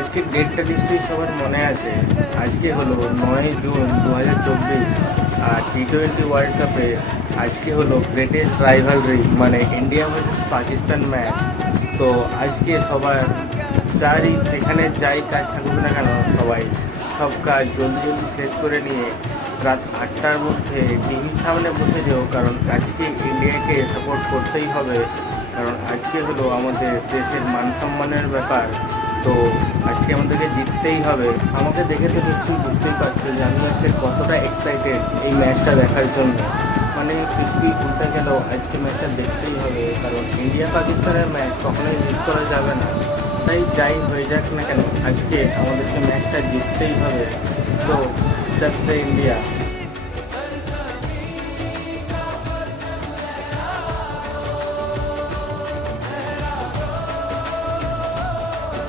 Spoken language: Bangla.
আজকের ডেটটা নিশ্চয়ই সবার মনে আছে। আজকে হলো 9 জুন 2024। আর T20 ওয়ার্ল্ড কাপে আজকে হলো গ্রেটেস্ট রাইভালরি মানে ইন্ডিয়া ভার্সেস পাকিস্তান ম্যাচ। তো আজকে সবার যারই যেখানে যাই কাজ থাকুক না কেন, সব কাজ জলদি জলদি শেষ করে নিয়ে রাত 8টার মধ্যে টিভির সামনে বসে যেও, কারণ আজকে ইন্ডিয়াকে সাপোর্ট করতেই হবে। কারণ আজকে হলো আমাদের দেশের মান সম্মানের ব্যাপার। তো আজকে আমাদেরকে জিততেই হবে। আমাকে দেখে তো নিশ্চয়ই বুঝতেই পারছো যে আমি আজকে কতটা এক্সাইটেড এই ম্যাচটা দেখার জন্য। মানে পৃথিবী উল্টে গেলেও আজকে ম্যাচটা দেখতেই হবে, কারণ ইন্ডিয়া পাকিস্তানের ম্যাচ কখনোই মিস করা যাবে না। তাই যাই হয়ে যাক না কেন, আজকে আমাদেরকে ম্যাচটা জিততেই হবে। তো জাস্ট ইন্ডিয়া।